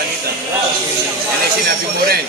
kanina. Yan ay sinabi mo rin.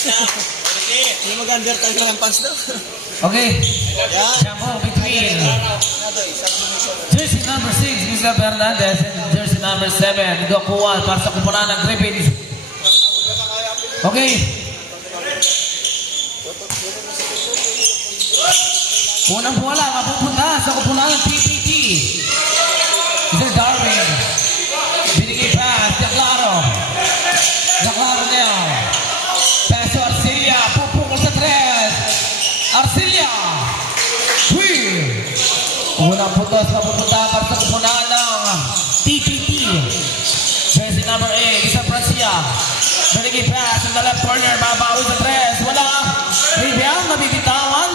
Hindi mag-undertime lang ang pants daw. Okay. Jumbo between jersey number 6, Mr. Fernandez, and jersey number 7, Dokuan, para sa kupunan ng Griffins. Okay. Unang bola, mapupunta sa kupunan ng TPT. Mr. Darwin. Binigay pass, Jaclaro. Jaclaro niya. Peso Arcilia, pupukol sa 3. Arcilia. Unang putos, mapupunta para sa kupunan ng TPT. Jersey number 8, Mr. Francia. Binigay pass in the left corner, babawi sa 3. Wala. Rebound, nabibitawan.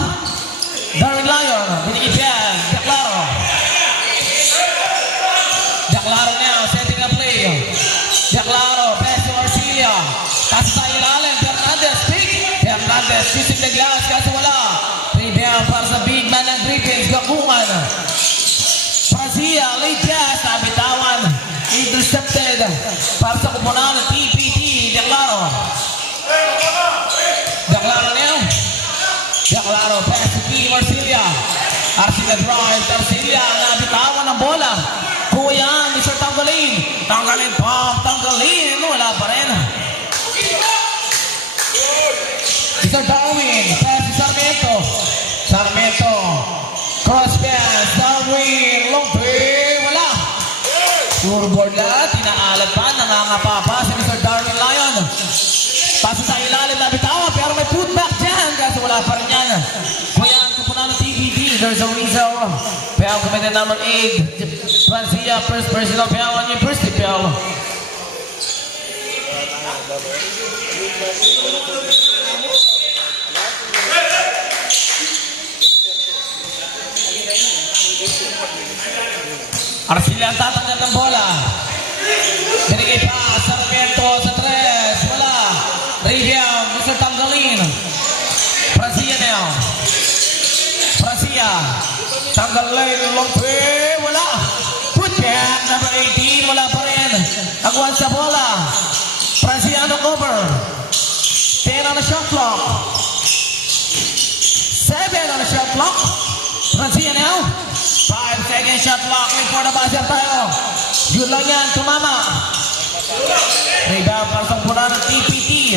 Darwin Lion, binigay pass, Jaclaro. Jaclaro now, setting a play. Jaclaro, Peso Arcilia. Kasi sa ilalim, Fernandez, pick. Fernandez, using the glass, kasi wala. Rebound para sa big man ng Griffins, Gakungan. Francia, late pass, nabitawan. Intercepted para sa kupunan ng TPT, Jaclaro. Jaclaro now. Jaclaro, pass to P. Arcilia. Arcilia drive, Arcilia, nabitawan ng bola. Kuya, Mr. Tanggalin. Tanggalin pa, tanggalin. Wala pa rin. Mr. Darwin, pass to Sarmiento. Sarmiento, cross pass, Darwin, long play, wala. Scoreboard lahat, tinaalat pa, nangangapa pa si Mr. Darwin Lion. Pasa sa ilalim na bitawan, pero may putback dyan, kasi wala pa rin yan. Kuya, ang kupunan ng TPT, there's a whistle. Payal committed number 8, Francia, first personal payal on your first payal. Arcilia ang tatanggal ng bola. Binigay pa, Sarmiento sa 3. Wala. Rebound, Mr. Tanggalin. Francia now. Francia. Tanggalin, long play. Wala. Put back, number 18. Wala pa rin. Agwan sa bola. Francia on cover. 10 on the shot clock. 7 on the shot clock. Francia now. 5-second shot clock. Wait for the buzzer tayo. Yun lang yan, tumama. Rebound para sa kupunan ng TPT.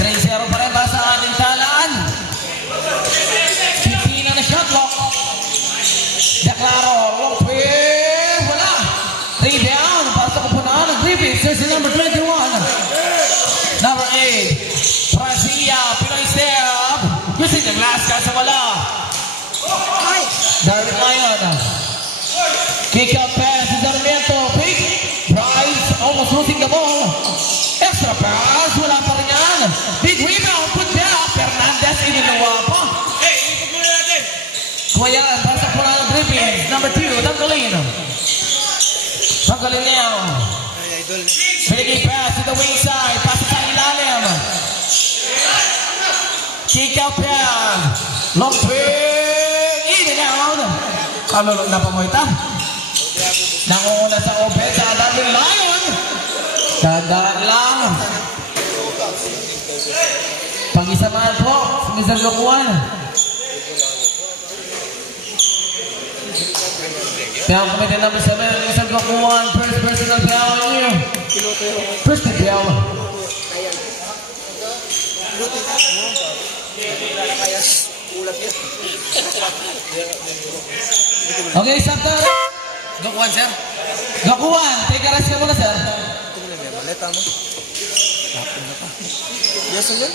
3-0 pa rin para sa ating talaan. 15 na shot clock. Jaclaro, long play, wala. Rebound para sa kupunan ng Griffins. This is number 21. Number 8. Francia, Pinoy step. Using the glass, kasi wala. Darwin Lion. Kick out pass to Sarmiento. Pick. Bryce almost losing the ball. Extra pass. Wala pa rin yan. Big rebound. Put back. Fernandez inilawa pa. Kuya, para sa pula ng Griffins. Number 2. Tanggalin. Tanggalin niya. Binigay pass to the wing side. Pass sa ilalim. Kick out pass. Long play. Kalulog na pamoyta. Nangunguna sa offense sa Darwin Lion. Dadaan lang. Pag-isamaan po si Mr. Dokuan. Payal committed number 7, Mr. Dokuan. First personal payal niyo. First payal. Okay, stop there. Dokuan, sir. Dokuan, take a rest ka muna, sir. tama. Yes, agad?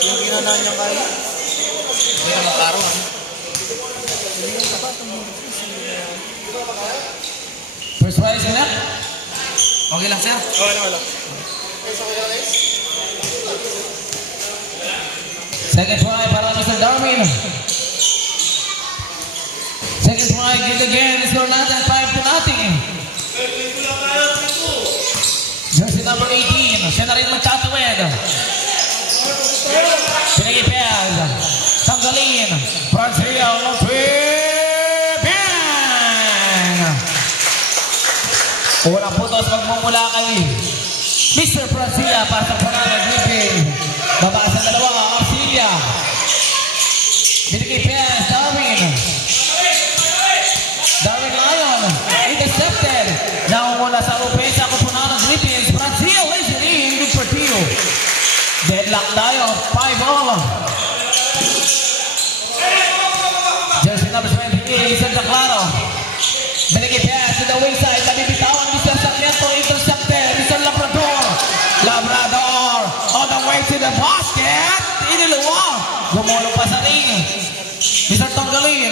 Yung ginanaan niyang kaya. Hindi naman karo, ha? First prize na. Okay lang, sir. Wala. Second prize para Mr. Darwin. Second prize given again is Orlando 5-0. Jersey number 18. Siya na rin magtatuwid. Pinagipez. Tanggalin. Francia. Bang! Unang putos magmumula kay Mr. Francia para sa pangalan Griffin. Baba sa dalawa. Arcilia. Pinagipez. Darwin Lion. Intercepted. Naunguna sa opensa ko po na ng Philippines. Brazil is in good partido. Deadlock tayo. 5-all. Jersey number 28. Santa Clara. Binigay pass to the wing side. Nabibitawan. Mr. Sarmiento. Intercepted. Mr. Labrador. Labrador. On the way to the basket. Iniluwa. Gumulong pa sa ring. Mr. Tonggalin.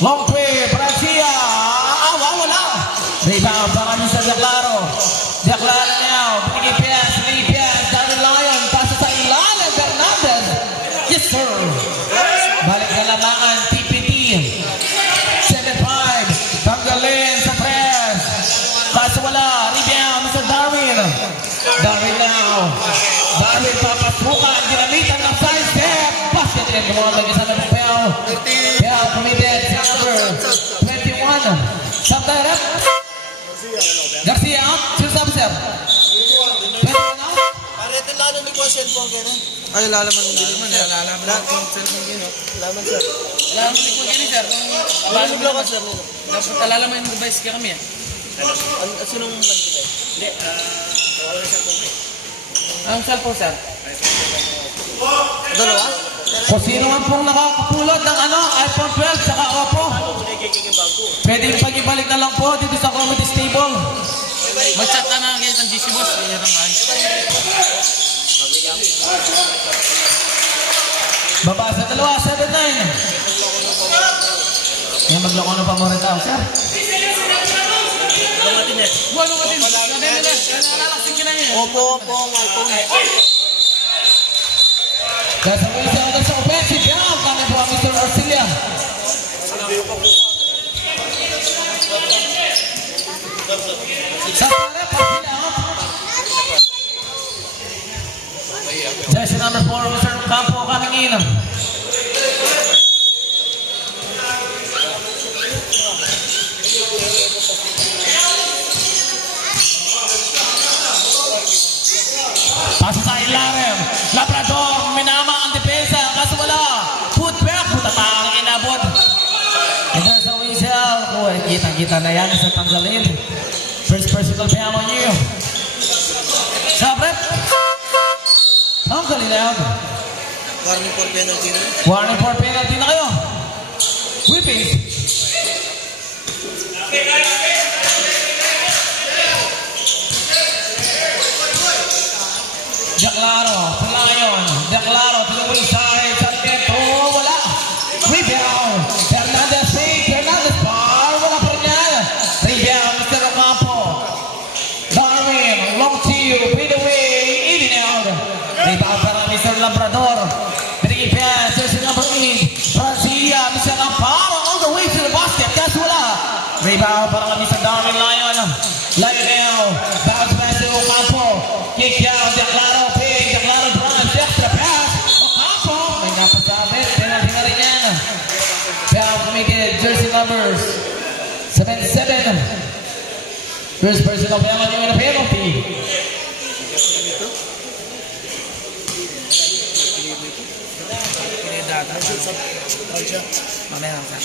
Long play. Francia. Wala. Rebound para Mr. Declaro. Declaro now. Binigay pass. Darwin Lion. Pasa sa ilalim. Fernandez. Yes, sir. Balik na lamangan. TPT. 7-5. Tanggalin sa press. Pasa wala. Rebound. Mr. Darwin. Darwin now. Darwin papasukan. Ginamitan ng side step. Basket and kumulong sa ng Pel. Pel committed. Number 21. Sampai rep. Garcia out. Sino sabi sir? 21 out. Parete lalo ni Kuya cellphone gano'n. Ay, lalaman mo din naman. Lalaman yung cellphone gano'n. Lalaman, sir. Alam mo ko ganun, sir. Paano ka, sir? Dapat alalaman yung device ka kami, Sinong nagbigay? Hindi, ang cellphone, sir. Dalawa? Kung sino man pong nakakapulot ng iPhone 12 saka Oppo, pwede pag-ibalik na lang po dito sa committee stable. Mag-chat na nga ganyan ng GC boss. Yan ang ayos. Baba sa dalawa, 7-9. Yan magloko ng pamorin tao, sir. Buwan mo din. Sabi nila, nalalaksin ka na niya. Opo, ang iPhone. Dahil sa mga isa sa offensive, yan kami po ang Mr. Arcilia. Sa harap, Arcilia. Jersey number 4, Mr. Campo Kanangin. Pasa sa ilalim. Labrador, minama ang depensa. Kaso wala. Putback, putatang inabot. Ito sa whistle. Kita na yan sa tanggalin. First personal foul on you. Sabret. Tanggalin na yan. Warning for penalty na. Warning for penalty na kayo. Whipping. Declaro to the wing side. Sarmiento, wala. Rebound. Fernandez fake. Fernandez bar. Wala pa rin yan. Rebound, Mr. Ocampo. Darwin, long two. Fade away. In and out. Rebound para Mr. Labrador. Binigay pass. Jersey number 8. Francia, Mr. Amparo. All the way to the basket. Kaso wala. Rebound para Mr. Darwin Lion. Lionel. Bounce pass to Ocampo. Kick out. Declaro. Declaro drive. Extra pass. Ocampo. May napasabit. Penalty na rin yan. Foul committed. Jersey numbers 77. First personal foul on you in a penalty. Mamaya lang, sir.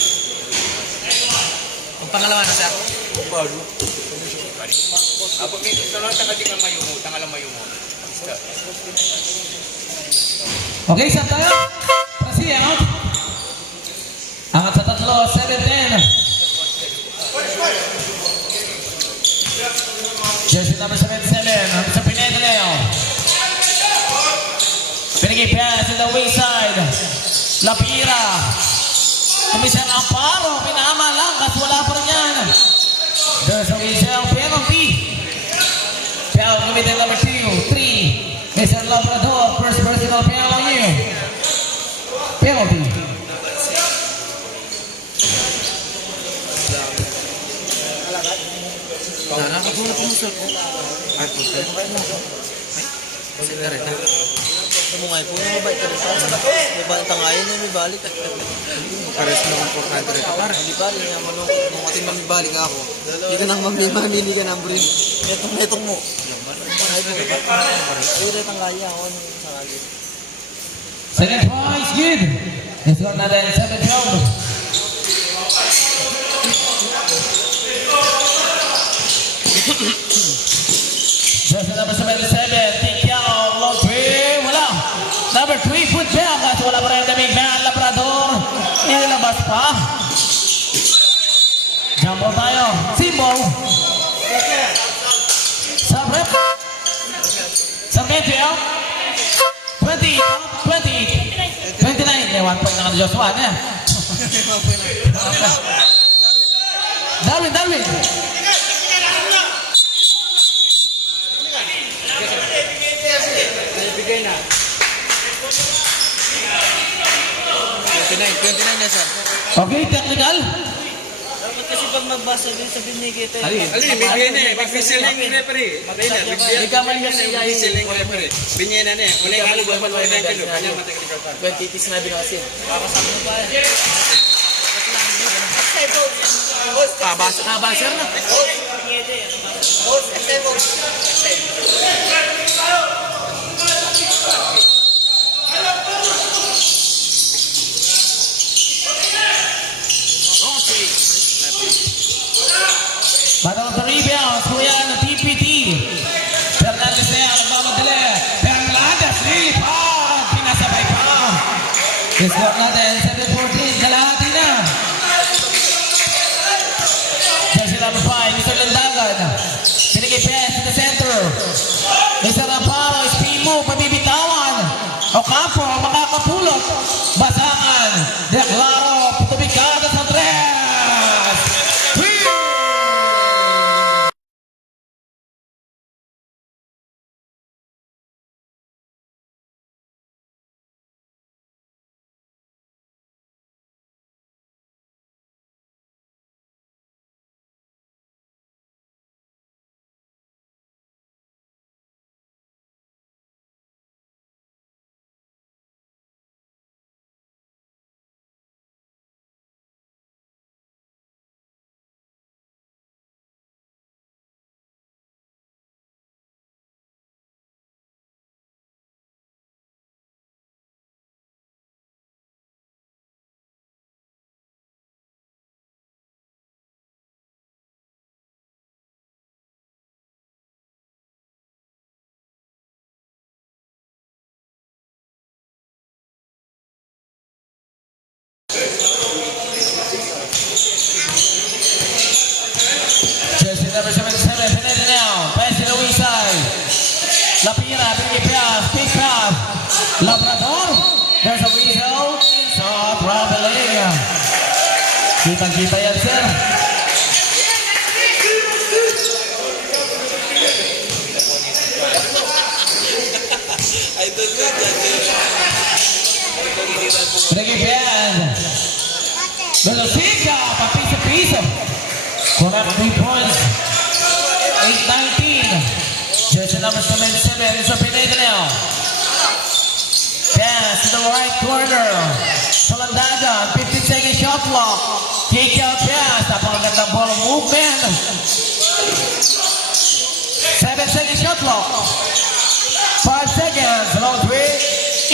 Ang pangalawa na, sir. Apo, may tangalang mayo mo. Okay, saan tayo? Francia out. Angat sa tatlo. 7-10. Jersey number 77. Lapira. Kumisan Amparo. Pinama lang. Kasi wala pa rin yan. There's a whistle. Penalty. Foul committed number 2, 3. Mr. Labrador. First personal foul on you. Penalty. Nakakatulog mo sir. Ay, puto. Sige rin. Mo nga po yung mabait ka rin. May bantang ngayon na may balik. Pares mo ang importante rin. Pare. Hindi balik nga mo nung ating mamibalik ako. Dito nang mamili ka ng brin. Metong mo. Ay po. Ay ulit ang kaya ako nung sa kagit. Second prize, good. It's got another 7 round. Just number 77, Tikyao, long three, wala. Number 3, put back, at wala pa rin damig na Labrador. Inilabas pa. Jump ball tayo. Simbo. Sabrep. Sargento, 20, 20, 29. Eh, 1 point na ka na Joshua, eh. Darwin. Bigay na. 29 na sir. Okay, technical. Dapat kasi pag magbasa din sa binigay tayo. bigyan na eh. Mag-whistle na yung referee. Matay na. Hindi ka man kasi Whistle na yung referee. Binyan na eh. Wala yung kalugod. Wala yung kalugod. Kanyang matikalikan. 20 sinabi na kasi. Kakasama mo ba? Baser na. Battle of the rebounds, kuya ng TPT. Fernandez na yan, magmamadali. Fernandez, lilipad. Pinasabay pa. Score natin, 7-14, kalahati na. Jersey number 5, Mr. Landagan. Pinigay pass to the center. Mr. Amparo, spin move, pabibitawan. Ocampo, makakapulot. Basangan. Declaro, tubigada sa tres. Jersey number 77, Pineda now. Pass to the weak side. Lapira, big pass, big pass. Labrador. There's a whistle. Inside, traveling. Kita-kita yan, sir. Big pass. Velocica, piso. Correct 3 points. 8-19. Jersey number 77, Mr. Pineda now. Pass to the right corner. Salandaga, 15-second shot clock. Kick out pass. Napakagandang ball movement. 7-second shot clock. 5 seconds. Long three.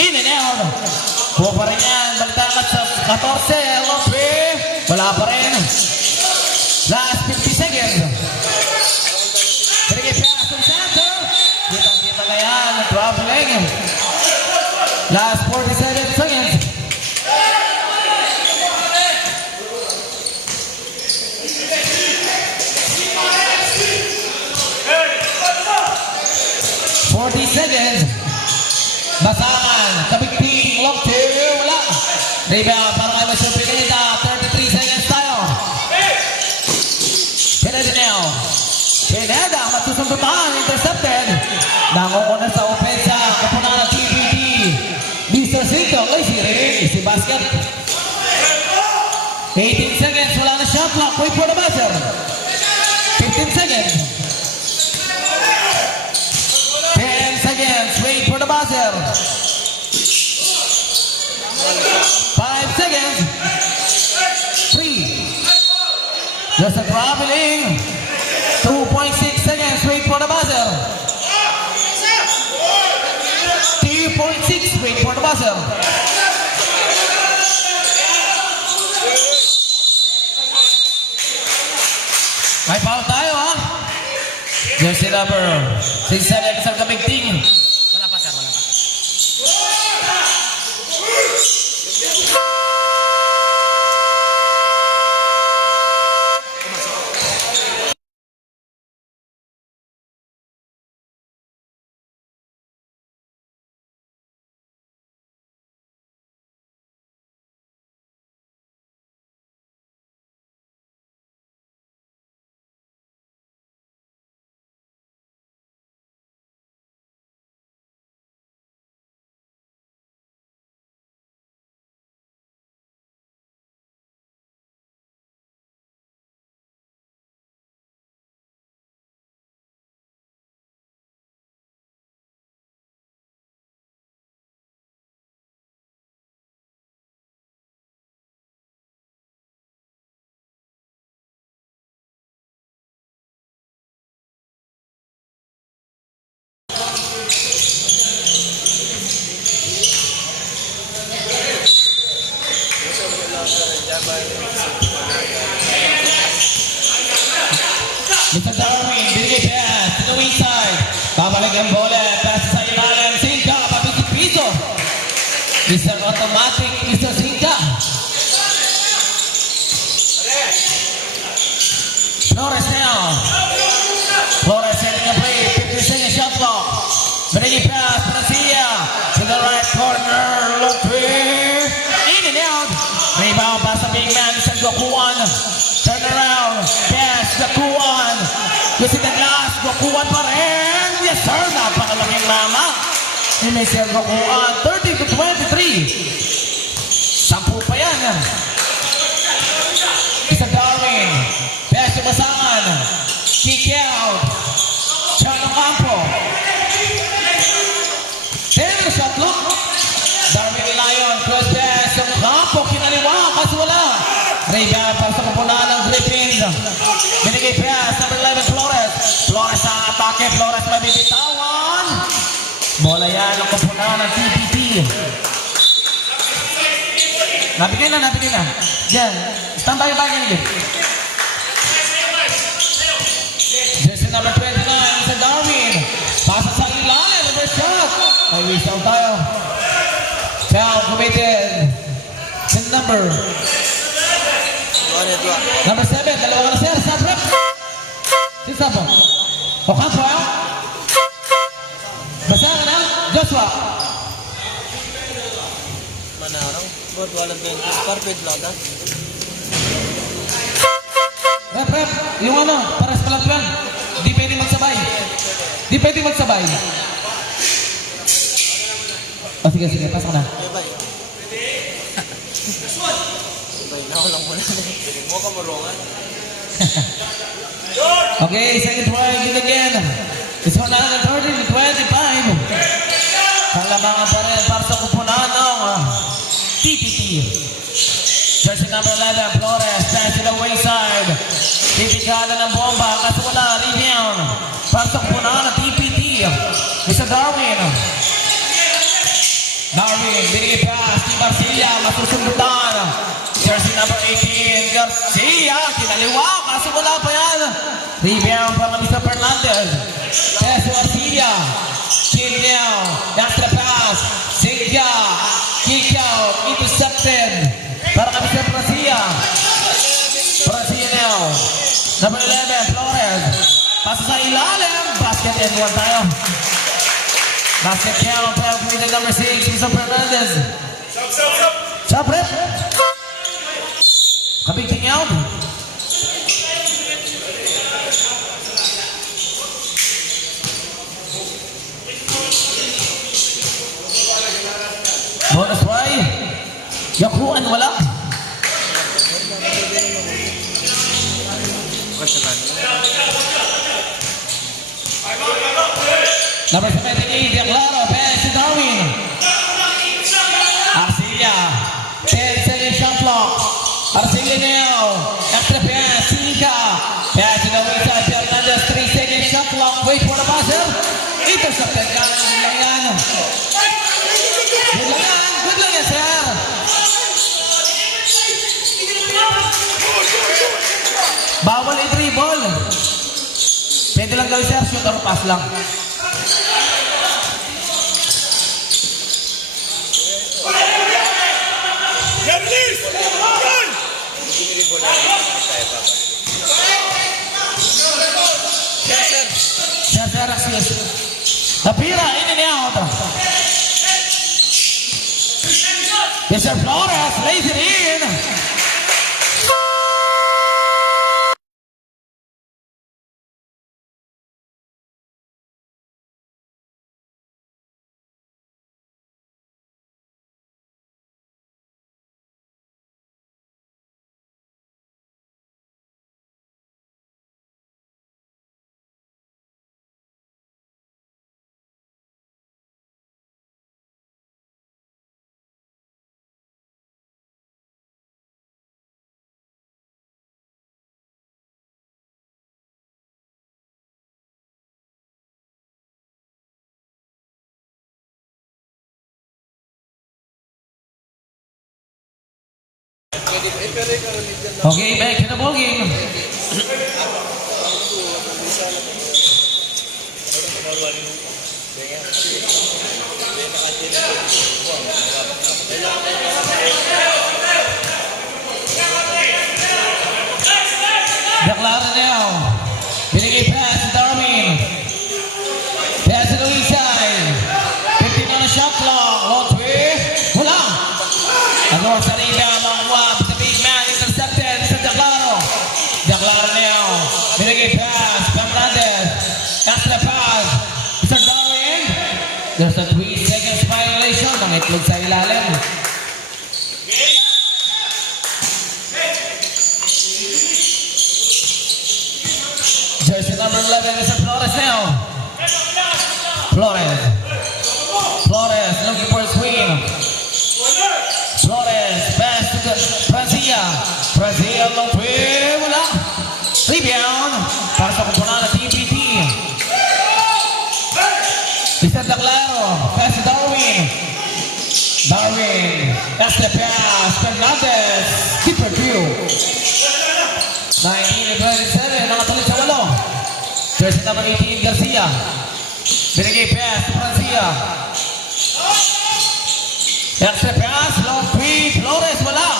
In and out. Kuha pa rin yan. Baldakat sa 14. Long three. Wala pa rin. Last 50 seconds. Pinigay pass to the center. Kita-kita na yan. Traveling. Last 47 seconds. Seconds. Basangan, kabigting, long two, wala. Masusundutan, intercepted. Nangunguna sa opensa, kapunan ng TPT. Mr. Cinco, lazy ring, easy basket. 18 seconds, wala na shot clock, wait for the buzzer. 15 seconds. 10 seconds, wait for the buzzer. 5 seconds. 3. Just a traveling. 2.6 seconds, wait for the buzzer. 2.6, wait for the buzzer. May foul tayo, ha? Jersey number 67, isang kamigting. Wala pa, sir. Wala pa. Mr. Darwin, binigay pass to the wing side. Babalik ang bola, pass sa ilalim. Sinka, pabitik piso. Mr. Automatic, Mr. Sinka. Flores now. Flores setting a play, 50 seconds shot clock. Binigay pass, Gracia. To the right corner, look here. In and out. Rebound pass sa big man, Mr. Gokuan. Turn around, pass, Gokuan. Kasi the glass, Gokuan pa rin. Yes sir, napakalaking mama. Ni Mr. Gokuan, 30 to 23. 10 pa yan. Mr. Darwin, pass to Basangan. Kick out. Chano Campo. 10 shot clock. Darwin Lion, cross pass. Yung Campo, kinaliwa, kasi wala. Rebound para sa kapunan ng Griffins. Binigay pass, number 11, Flores. Flores ang atake, Flores mabibitawan. Bola yan ang kapunan ng TPT. Nabigay na. Diyan, stand by ganyan. Jersey number 29, sa Darwin. Pasa sa ilalim, reverse shot. May whistle tayo. Foul committed. Sin number 7, dalawa na sir, sub rep. Si Sabo. O Campo, ha? Basa ka na, Joshua. Manarang, buat walang 20. Carpet lang, ha? Rep, yung ano, paras palang plan. Di pwede magsabay. O sige, pasok na. Bye. Bye, nakulang mo na. Mo ka marungan. Okay, second try, good again. It's 130 to 25. Panglabangan pa rin para sa kupunan ng TPT. Jersey number 11, Flores, pass to the wayside. Pipikada ng bomba, kasi wala, rebound. Para sa kupunan ng TPT. Mr. Darwin, binigay pass, Steve Garcia, masusundutan. Jersey number 18, Garcia, kinaliwa, kasi wala pa yan. Rebound para Mr. Fernandez. Pass to Garcia. Kick down, extra pass. Sinja, kick out, intercepted. Para kami sa Garcia. Garcia now. Number 11, Flores. Pasa sa ilalim, basket and one tayo. Basket count, para kami number 6, Mr. Fernandez. Stop rep. Kabiting out. Yakuan wala. Number 78, Claro, pass to Darwin. Arcilla, 10-second shot clock. Arcilla now, extra pass, Sika. Pass to the way side, Fernandez, 3-second shot clock. Wait for the passer. Intercepted, good lang yan. Good lang yan, sir. Bawal i-dribble. Pwede lang gawin, sir, shoot or pass lang. Sir, Tapira, in and out. Yes, sir, Flores lays it in. Okay, back to the ball game. Declara now. Binigay pass to Darwin. Pass to the weak side. 15 on the shot clock. Low three. Wala. Ano sa rebound ang wab. The big man intercepted. Sa Declaro. Declaro now. Binigay pass. Fernandez. Extra pass. Sa Darwin. There's a 3 seconds violation. Ang itlog sa ilalim. Jersey number 11 is a Flores now. Flores. Flores looking for a swing. Flores pass to the Francia. Francia long three. Wala. Rebound. Para sa kumpunan ng TPT. Isa Declaro. Pass to Darwin. Darwin. That's the pass. Fernandez. Keeper view. 19-27, nakatuloy sa walo. Jersey number 18, Garcia. Binigay pass to Francia. Extra pass, long three, Flores, wala.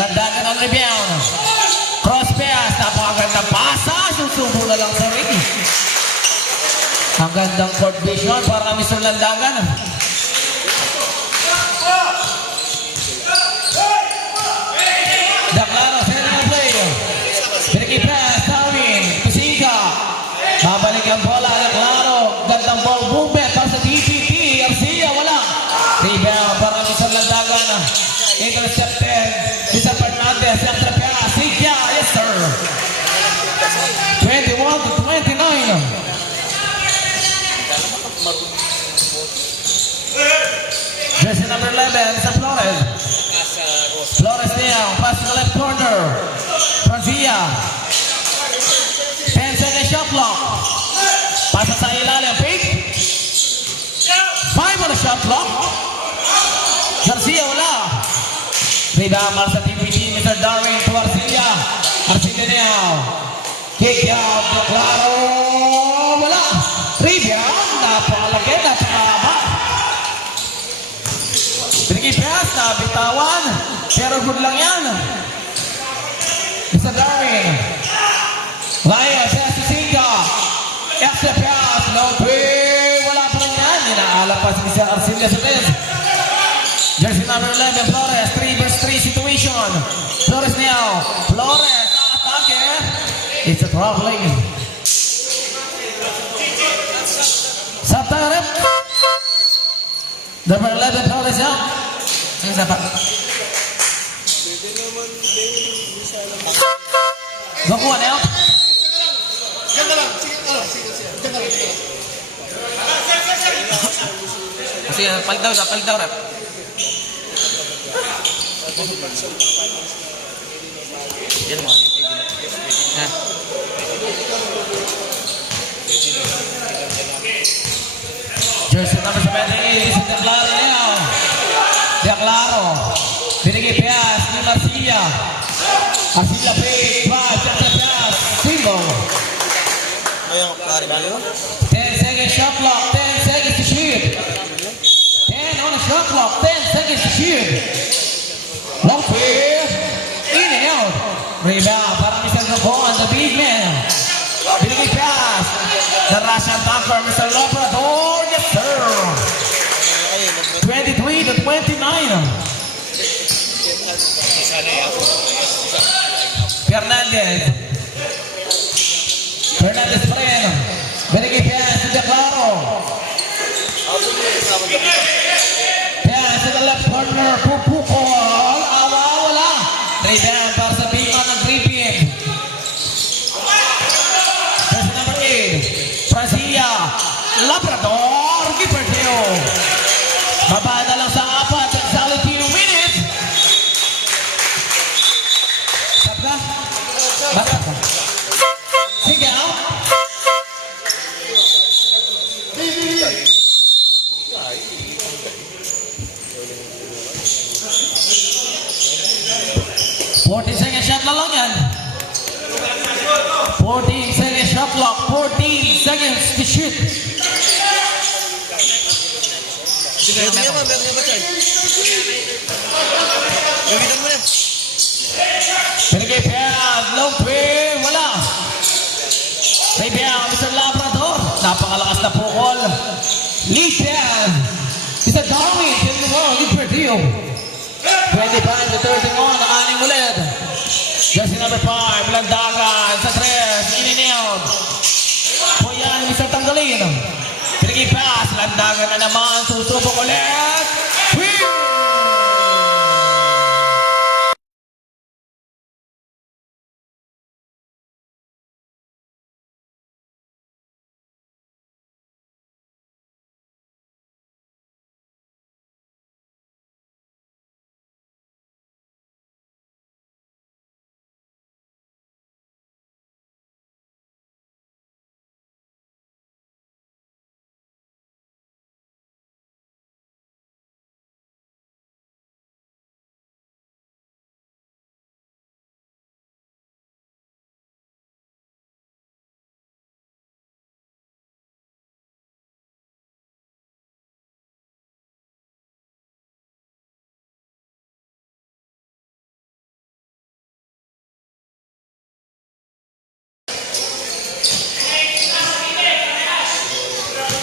Landagan ang rebound. Cross pass, napakagandang pasa. Susubo na lang sa ring. Ang gandang court vision para Mr. Landagan. Declaro, setting ang play. Binigay pass, Darwin, Kusinka. Babalik ang bola, Declaro. Gandang ball movement para sa TPT. Arcia, wala. Rebound para Mr. Landagan. Intercepted. Mr. Fernandez, extra pass. Sikia, yes sir. 21-29. Jersey number 11, Mr. Flores. Flores now, pass to the left corner. Francia. 10-second shot clock. Pasa sa ilalim, pick. 5 on the shot clock. Garcia, wala. Rebound para sa TPT, Mr. Darwin to Arcilla. Arcilla now. Kick out, Declaro. Wala. Rebound, napakalaki, napakahaba. Binigay pass na bitawan. Pero good lang yan. Mr. Darwin. Ryan, pass to Singa. Extra pass. No three. Wala pa rin yan. Inaalam pa si Mr. Arcilla sa test. Jersey number 11, Flores. 3 vs 3 situation. Flores now. Flores. Atake. It's a traveling. Sa tarap. Number 11, Flores out. Ang isa pa. Goku, ano yun? Sige, palit daw, rep. Yan mo, ha? Jersey number 78, si Declaro now. Declaro. Binigay pass ni Marcia. Asila fake, pass, pass, single. Ayun, pare ba yun? 10 seconds shot clock, 10 seconds to shoot. 10 on the shot clock, 10 seconds to shoot. Long three, in and out. Rebound para Mr. Gabon, the big man. Binigay pass. The Russian bunker, Mr. Labrador, yes sir. 23 to 29. Fernandez pa rin. Binigay pass to Declaro. Pass to the left corner. Pupukol. Wala. Rebound para sa big man ng Griffin. Pass number 8. Francia. Labrador. Keeper Teo. Baba na lang sa 4. Solid 2 minutes. Stop ka? Bata ka. Sige out. Second shot na lang yan. 14 seconds shot clock. 14 seconds to shoot. Meron niya ba, Chay? Gamitan mo niya. Binigay pass. Long three. Wala. Rebound, Mr. Labrador. Napakalakas na pukol. Lead pass. Mr. Darwin. Till the ball. Lead for Dio. 25 to 31. Nakaling ulit. Jersey number 5. Landagan sa 3. In and out. Puyan, Mr. Tanggalin. Binigay pass. Landagan na naman. Susubok ulit.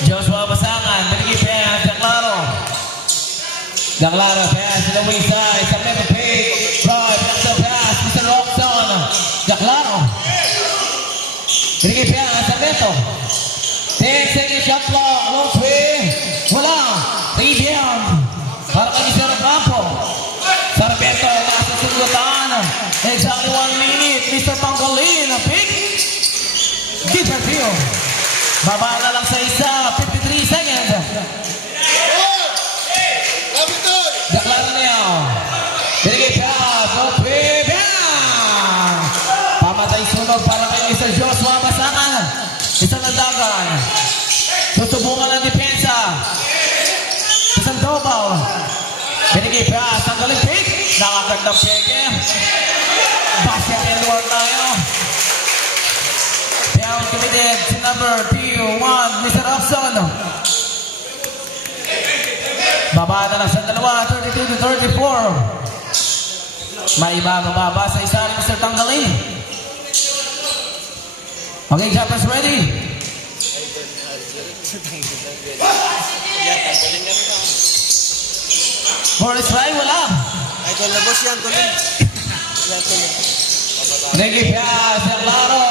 Joshua Basangan, binigay pass, Declaro. Declaro, pass to the weak side, Sarmiento pick, right, back to pass, Mr. Roxon. Declaro. Binigay pass, Sarmiento. 10 seconds shot clock, long three. Wala. Rebound. Para kay Mr. Campo. Sarmiento, nasa sundutan. Exactly 1 minute, Mr. Tanggalin, pick. Keeper field. Baba na lang sa isa, 53 seconds. Declaro niya. Binigay pass, okay, bang! Pamatay sunod para kay Mr. Joshua Basangan. Isang Landagan. Susubukan ng depensa. Isang Dobaw. Binigay pass, ang galing pick. Nakagandang peke. Basket and work tayo. Down committed to number P1, Mr. Robson. Baba na lang sa dalawa, 32 to 34. May iba mababa sa isa ni Mr. Tanggalin. Okay, Jappers ready? Forest try, wala. Idol na boss yan, tuloy. Yan, tuloy. Naging pass, Declaro.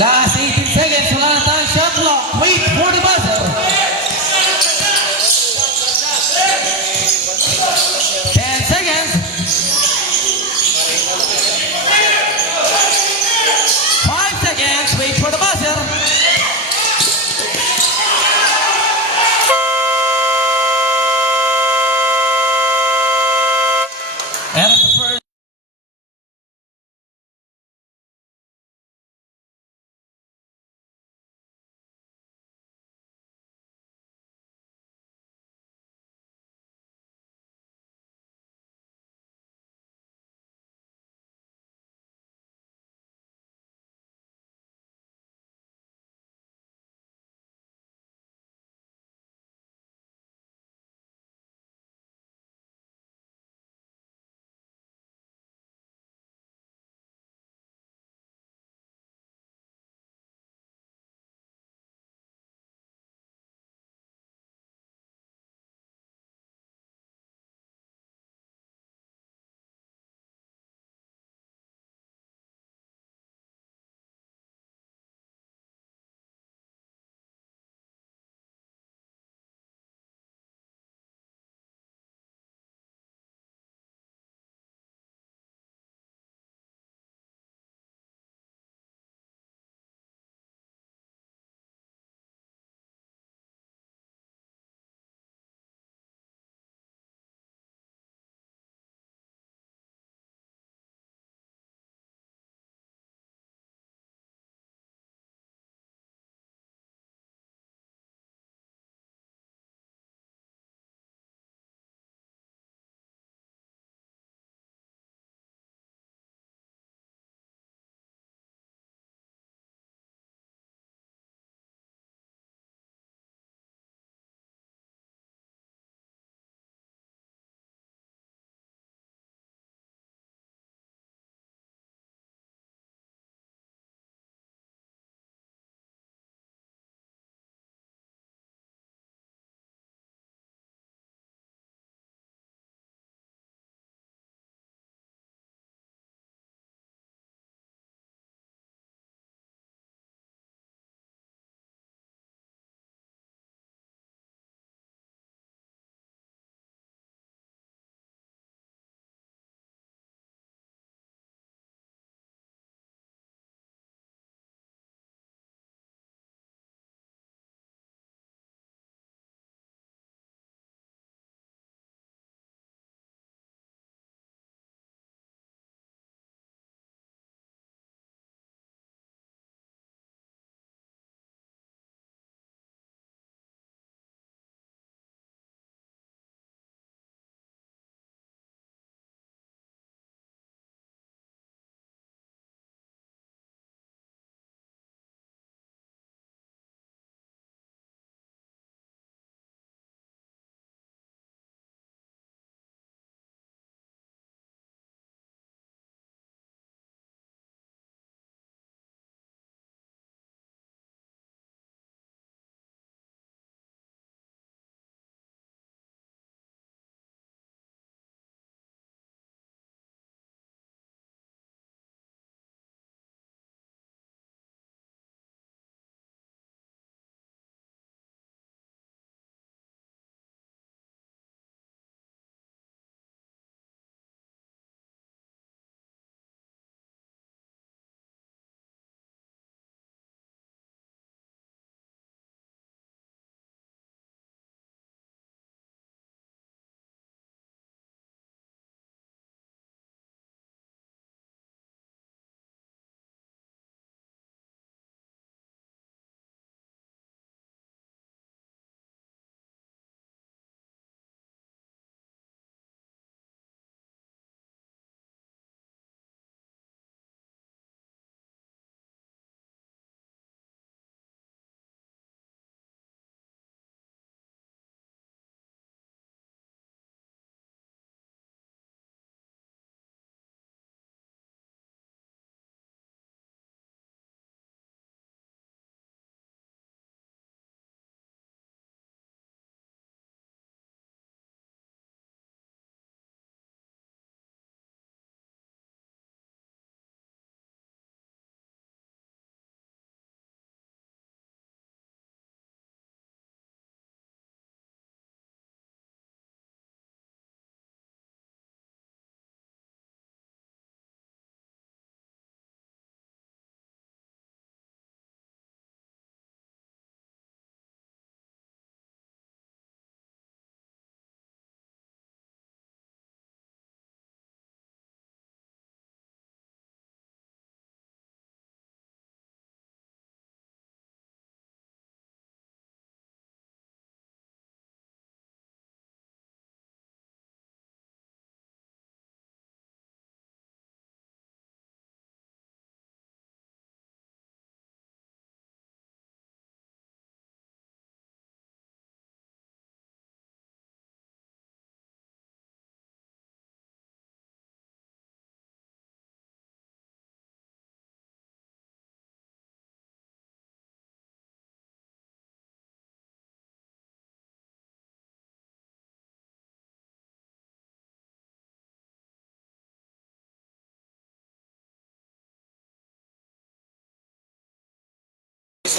Last 18 seconds, wala na tayong shot clock. Wait for the buzzer.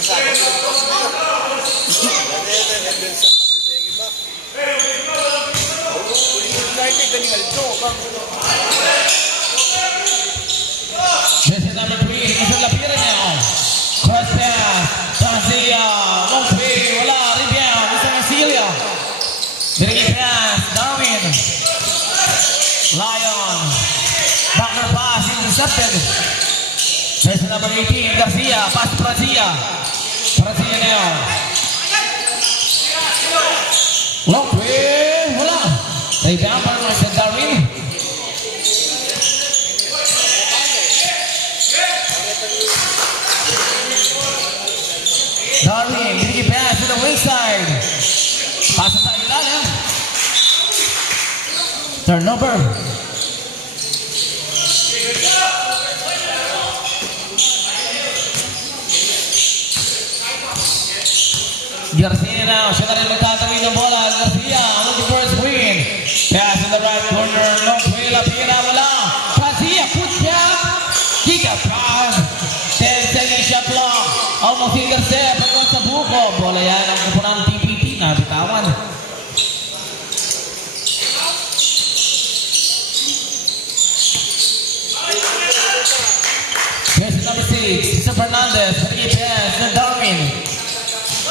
This is number 3, Isang Lapira now. Cross pass, Tanzia, long play, wala, rebound, Isang Asilia. Dirigi pass, Darwin. Lion, backer pass, intercepted. This is number 18, Garcia, pass to Brazia. Brazia now. Long play, wala. Rebound para naman sa Darwin. Darwin, dirigi pass to the wing side. Pasa sa ilalim. Turnover. Garcia now, siya na rin nagtatagin ng bola. Garcia, looking for a screen. Pass in the right corner, long play, Lapira, wala. Garcia, push back. Kick out pass. 10-second shot clock. Almost intercept, pagod sa buko. Bola yan ang kupunan ng TPT na bitawan. Here's number 6, Isa Fernandez. Dirigi pass to Darwin.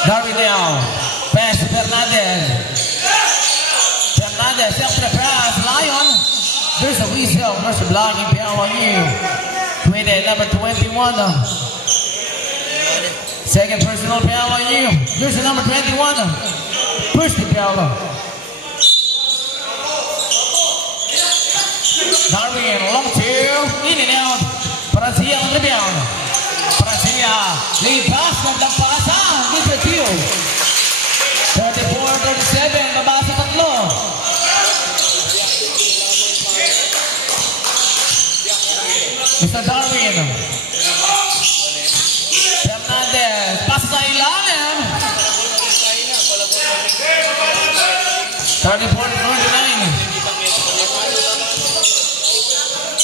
Darwin now. Pass to Fernandez. Fernandez, extra pass. Lion. There's a whistle. There's a blocking foul on you. Committed number 21. Second personal foul on you. There's the number 21. Push the foul. Darwin, long two. In and out. Brazil on the rebound. Brazil. Lead pass. Gandang pasa. Good for two. 34-37. Babasa tatlo. Mr. Darwin. Fernandez. Pasa sa ilalim. 34-39.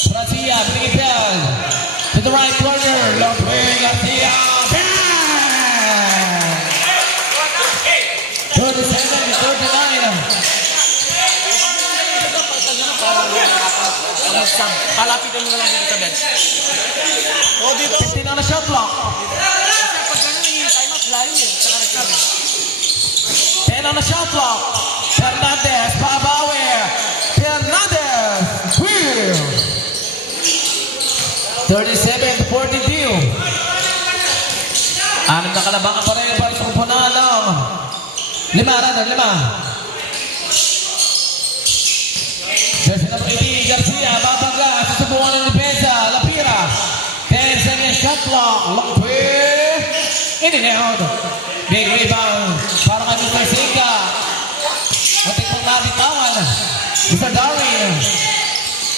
Garcia, bring it down. To the right corner. Long play, Garcia. Bang! 37-39. Palapitan mo na lang dito sa bench. O, dito. 15 on the shot clock. Kasi pag gano'n yung time out, layo yun. Saka nagsabi. 10 on the shot clock. Fernandez, Babawi. Fernandez, wheel. 37-42. Anim na kalabangan pa rin para sa kupunan ng 5. There's number 18, Garcia, babangga, susubukan ng depensa, Lapira. 10 seconds shot clock, long play. In and out. Big rebound para kay Mr. Singa. Ating pang nabitawan. Mr. Darwin.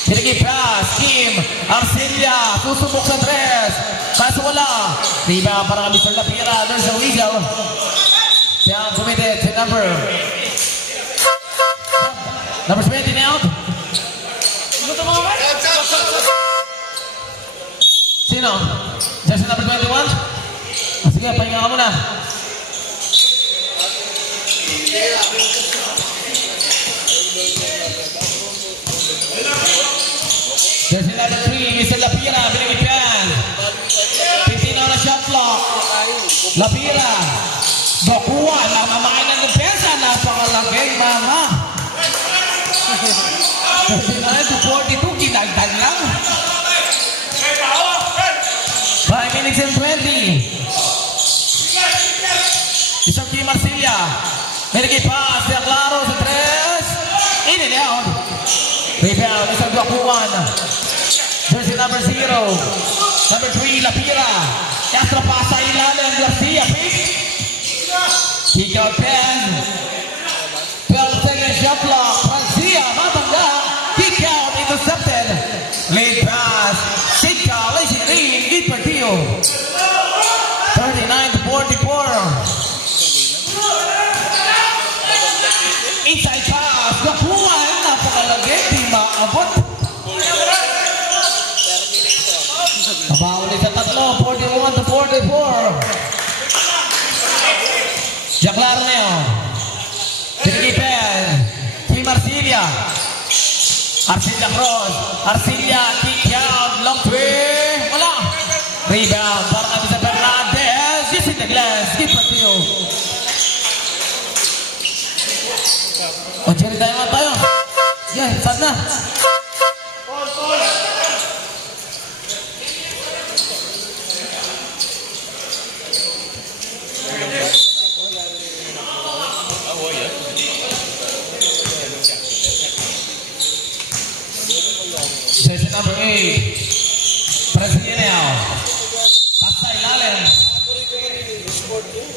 Dirigi pass, Kim, Arcelia, susubok sa 3. Kaso wala. Rebound para kay Mr. Lapira. There's a whistle. Down committed to number 20 out. Sino? Jersey number 21? Sige, pahinga ka muna. Jersey number 3, Mr. Lapira, binigyan. 15 on the shot clock. Lapira. Bakuha, namamain ng depensa. Napakalagay, mama. 39-42, kinagdag lang. 5 minutes and 20. Isang Kim Marcilia. Binigay pass, de Claro sa 3. In and out. Rebound, isang Bakuhan. Jersey number 0. Number 3, Lapira. Extra pass sa ilalim, Garcia, pick. Kick out pen. 12 seconds shot clock. Garcia, mabangga. Kick out, intercepted. Lead pass. Kick out, lazy lead. Good for Tio. 39-44. Inside pass. Nakuha. Napakalagay. Di maabot. Mabawali sa tatlo. 41-44. Arcilla cross. Arcilla kick out. Long three. Wala. Rebound para kami sa Fernandez. Using the glass. Keep it to you. O, Jerry, tayo nga tayo. Yeah, sad na. Jersey number 8. Brazilian. Pasta ilalim.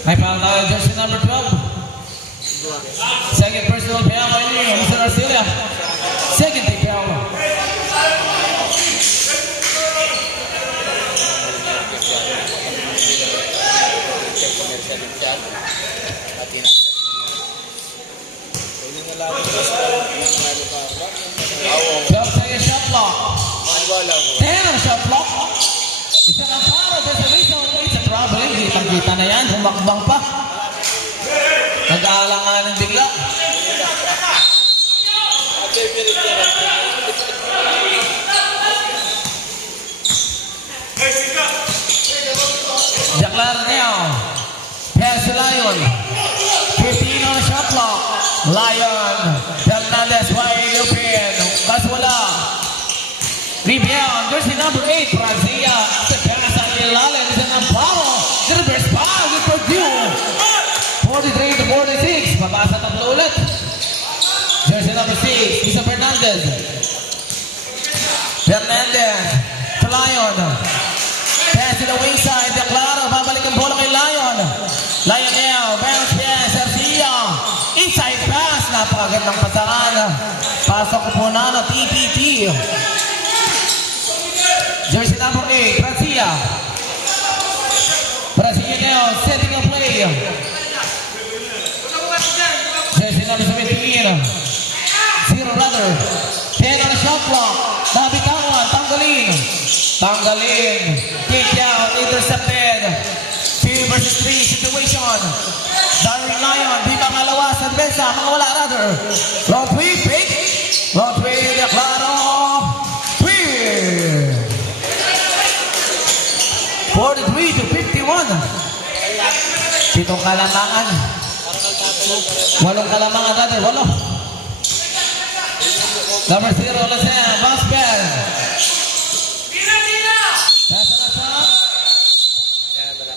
May foul tayo jersey number 12. Second personal foul by Mr. Arcilla. Second team foul. Shot clock. 10 ang shot clock. Isa na para sa reason sa traveling. Kitang-kita na yan. Humakbang pa. Nag-aalanganan bigla. Jaclar now. Pass to Lion. 15 on the shot clock. Lion. Fernandez wide open. Bas wala. Rebound. Jersey number 8. Brazia. Sa pass ang ilalim. Isa ng power. The reverse pass. Good for Purdue. 43 to 46. Mabasa tatlo ulit. Jersey number 6. Isa Fernandez. Fernandez. To Lion. Pass to the wing side. Declaro. Babalik ang bola kay Lion. Lion now. Bounce pass. Arcia. Inside pass. Napakagandang pasaran. Pasok ko po na TPT. Jersey number 8. Brazia. Brazia now. Setting a play. Jersey number 17. Zero brother. 10 on the shot clock. Nabitawan. Tanggalin. Tanggalin. Kick out. Intercepted. 2 versus 3 situation. Darwin Lion. Di pangalawa sa depensa. Mga wala rather. Long three. Pick. Long three. Declaro. 43 to 51. 7 kalamangan. 8 kalamangan dati. 8. Number 0, Lasea. Bounce pass.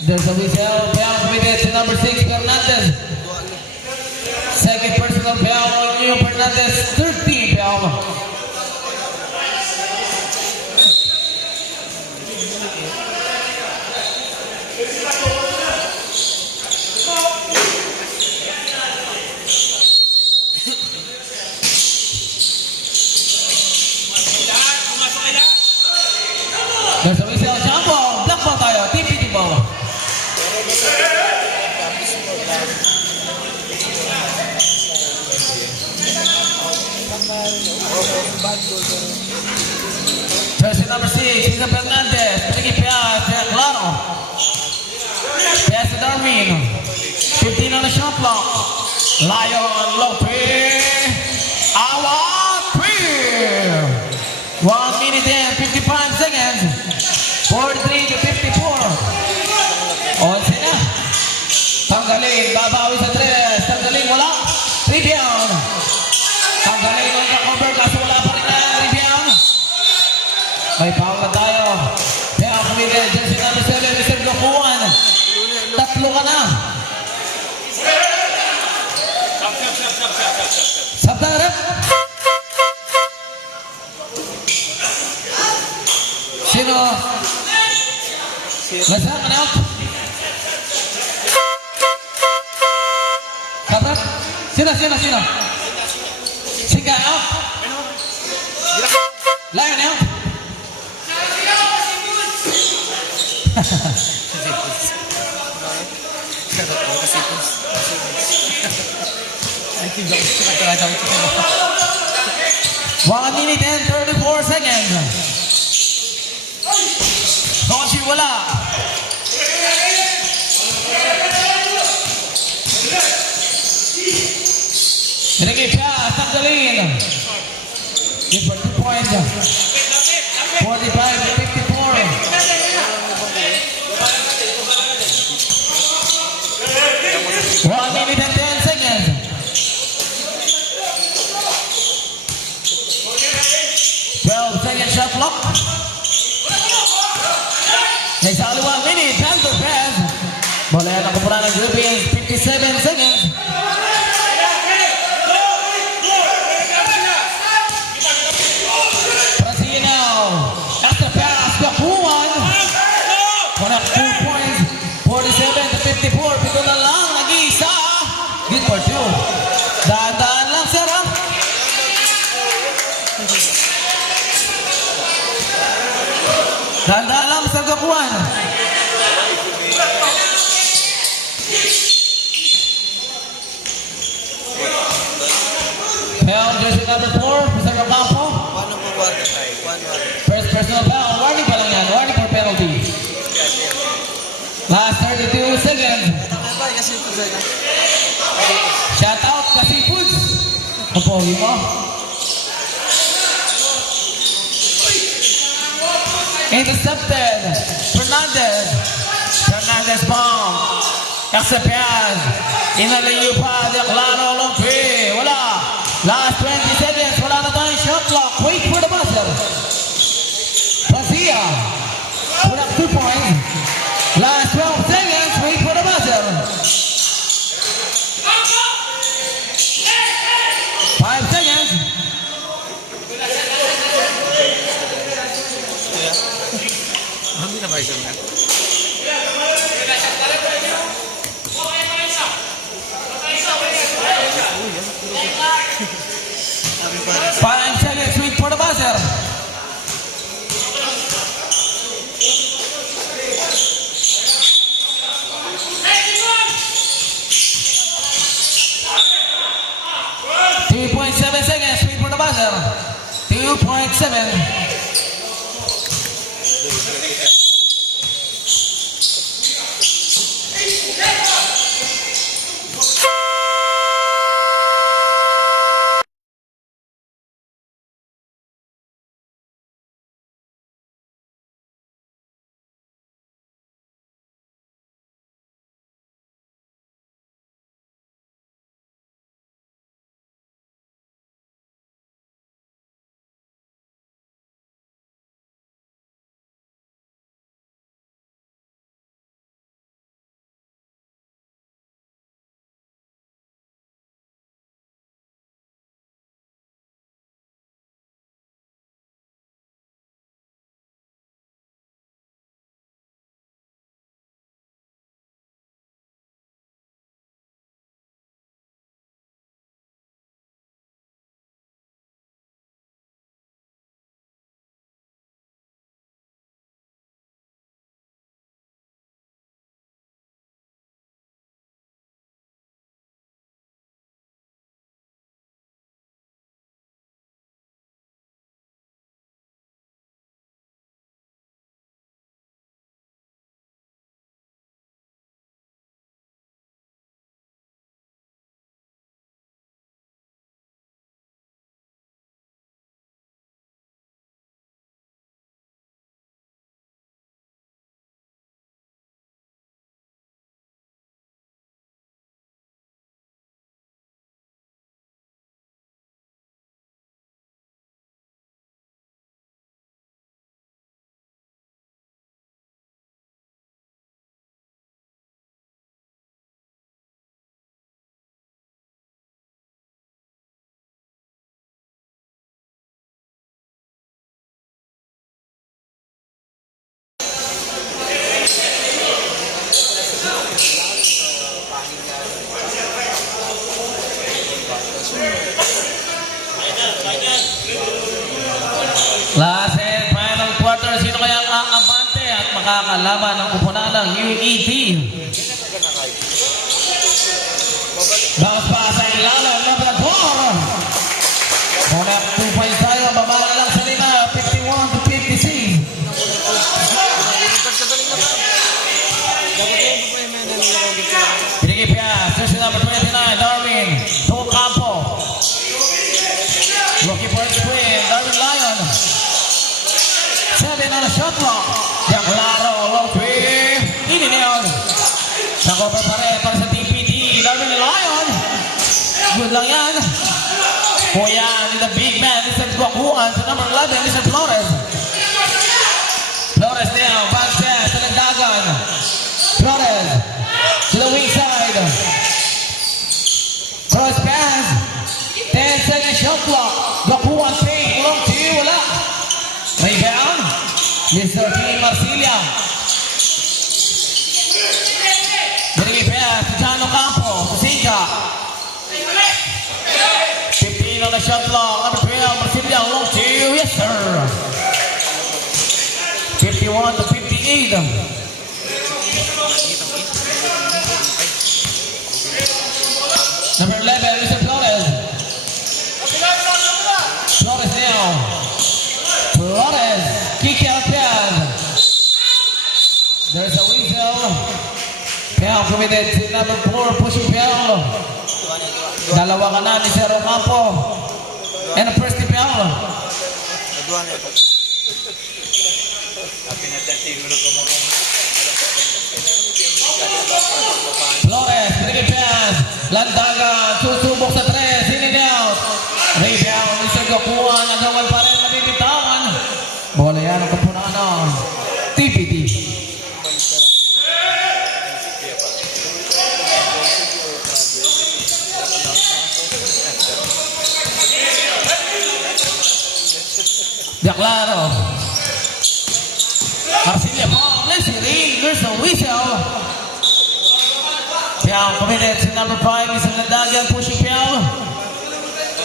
There's a whistle. Foul committed to number 6, Fernandez. Second personal foul on New Fernandez. 13 foul. There's a whistle. Jump ball. Black ball tayo. TPT ball. Jersey number 6, Isa Fernandez. Pinagi pass. Claro. Pass to Darwin. 15 on the shot clock. Lion. Low three. Awa. 1 minute and 55 seconds. 43 to 54. Onse na. Tanggalin. Babawi sa 3. Tanggalin. Wala. Rebound. Tanggalin. Ang ka-cover. Kaso wala pa rin na rebound. May foul na tayo. Kaya committed. Jersey number 7. Mr. Lokuan. 3 ka na. Sabta na rep. Sino? Nasa ka na out? Kaprat? Sino? Sika out? Lion out? One minute and 34 seconds. Konsi wala. Binigay siya, tanggalin. Good for 2 points. 45-54. 1 minute and 10 seconds. 12-second shot clock. Next only 1 minute. Time to pass. Bola yang nakumpulkan ng Philippines. 57 seconds. Brasino. That's the pass. Kapuan. Connect 2 points. 47-54. Pito na lang. Nag-iisa. Good for 2. Daan-daan lang, sir. Ha? Daan-daan lang, Mr. Kapuan. Foul, jersey number 4, Mr. Campo. 1 number 1. First personal foul. Warning pa lang yan. Warning for penalty. Last 32 seconds. Ay, kasi ito sa'yo. Shout out kasi Foods. Ang pogi mo. Intercepted. Fernandez bomb. Excepias. Inalayo pa. Declaro Lompi. Wala. Last 20 seconds. Wala na tayong shot clock. Wait for the buzzer. Garcia. Put up 2 points. Last 12 seconds. Wait for the buzzer. 5 seconds. Hindi na ba isang nga? Sabi pa rin. 5 seconds. Wait for the buzzer. Seconds, wait for the buzzer. 2.7. Last and final quarter, sino kaya ang aabante at makakalaban ng kupunan ng UET? Bounce pa sa ilalim, number 4. Connect 2 points tayo, baba na lang sa lima, 51-56. Pinigip yan, jersey number 29, Darwin, to Campo. Looking for a screen, Darwin. Nag-over pa rin para sa TPT. Darwin Lion. Good lang yan. Kuya, the big man. This is Guakuan. Sa number 11, this is Flores. Flores now. Back pass sa nagdagan. Flores. To the weak side. Cross pass. 10-second shot clock. Guakuan fake. Long two. Wala. Rebound. Mr. P. Marsilia. Binigay pass to John Ocampo. To Sika. 15 on the shot clock. Number 12. Marsilia. Long two. Yes, sir. 51 to 58. Number 11, Mr. Flores. Flores now. Flores. Kick out pass. There's a whistle. Foul committed to number 4, pushing foul. Dalawa ka na ni Sir Ocampo. And a first foul. Naduhan na ito. Flores, binigay pass. Landagan, susubok sa 3. In and out. Rebound, Mr. Gakuan. Agawan pa rin, nabibitawan. Bola yan ang kapunaan ng TPT. Claro. Marsilia ball, let's see, there's a whistle. Piao committed to number 5, is Landagan pushing Piao.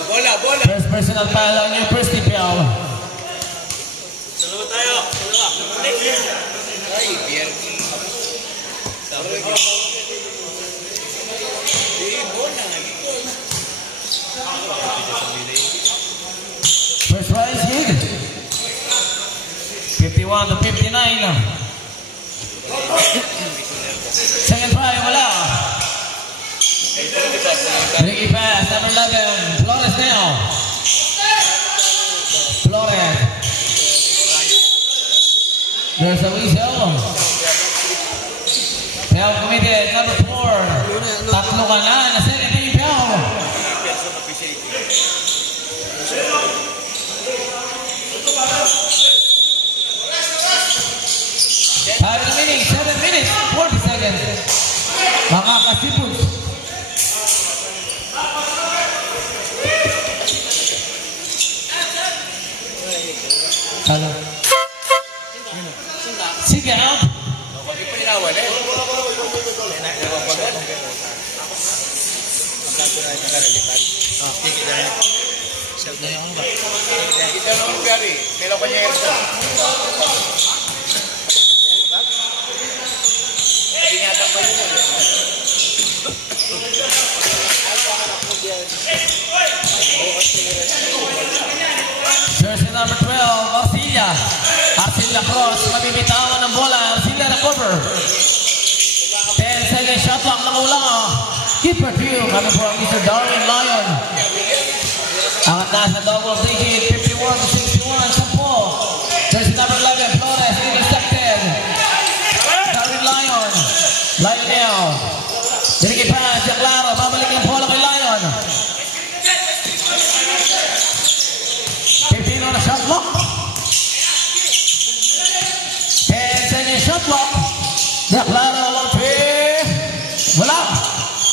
Bola, bola. First personal foul on your first team, Piao. Dalawa tayo. Dalawa. Ay, Bierki. Bola. First rise hit. 51 to 59. Second try, wala. Ricky pass, number 11. Flores now. Flores. There's a whistle. Piao committed, number 4. Tatlo ka na, na second team Piao. 7 minutes, 40 seconds. Mga kasipos. Halo. Sige, out. Hindi pa ninawan eh. Kita naman gari. Kailan pa niya ito? Ingatan pa yun. Jersey number 12, Arcilla. Arcilla cross, mabibitawan ng bola. Arcilla na cover. 10 second shot clock na ulang. Keeper 2, coming from Mr. Darwin Lion. Angat na sa double digit, 51 to 61, Sampo. Jersey number 11, Flores, intercepted. Darwin Lion. Lion now. Binigay pass, Claro, babalik yung bola kay Lion. 15 on the shot clock. 10 second shot clock. Claro, long three. Wala.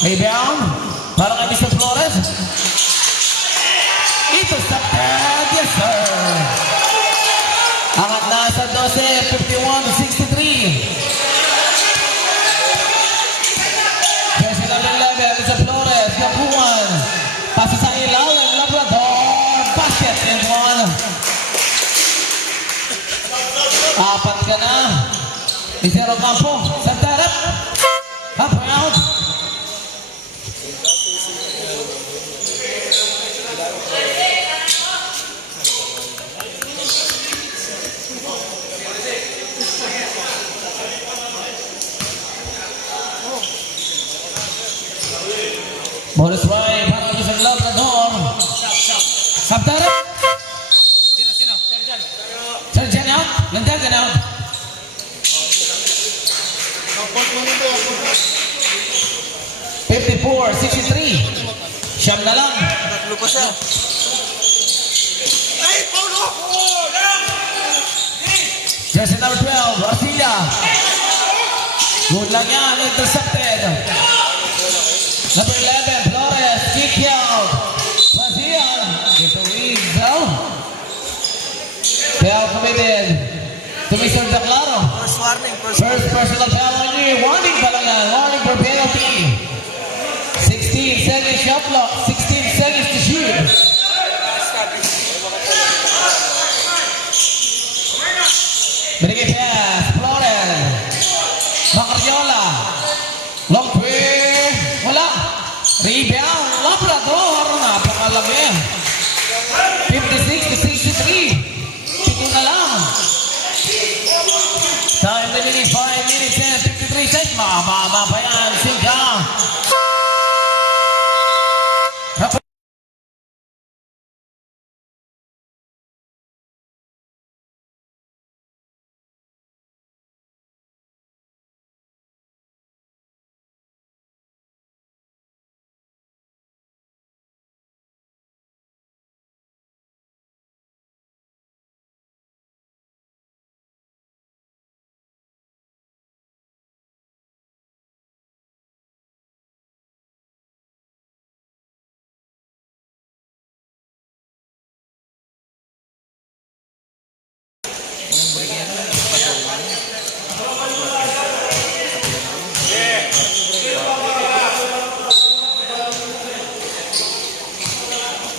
Rebound. Para kay Mr. Flores. Intercepted. Yes, sir. Angat na sa 12, 51 to 63. Jersey number 11, Mr. Flores, Gapuan. Pasa sa ilalim, Labrador. Basket and one. Apat ka na. Mr. Ocampo, sa tarap. Half out. Bonus try, para sa Labrador. Sabtarap. Sino? Sergeant out. Landagan out. 63. Siyam na lang. Tatlo pa siya. Jersey number 12, Arcilla. Good lang yan, intercepted. Number 11, Flores, kick out. Brazil, ito Rizal. Foul committed to Mr. Daclaro. First warning, First personal foul on you. Warning pa lang yan. Warning for penalty. 16 seconds shot clock. 16 seconds to shoot. Binigay pass. Flores. Macariola. Long three. Wala. Rebound. Labrador. Napakalaki. 56 to 63. Pito na lang. Time remaining 5 minutes and 53 seconds. Mababa pa yan. Sinja.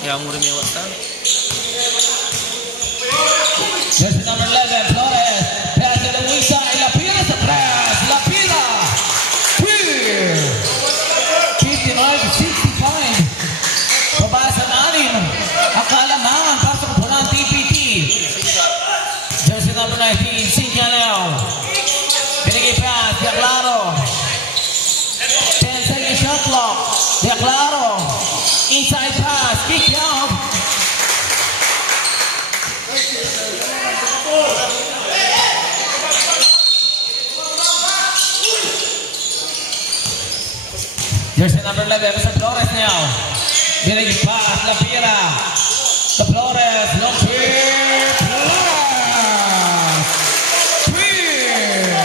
Yang murni waktu. Jersey number 11, Flores. Pass to the weak side. Lapira sa press. Lapira. Clear. 59-65. Baba sa 6. Akala naman para sa kupunan TPT. Jersey number 19, Sinja Leo. Binigay pass. Daclaro. 10 second shot clock. Daclaro. Inside pass. Kick out. Jersey number 11, Mr. Flores now. Binigay pass. Lapira. The Flores. Long clear. Flores. Clear.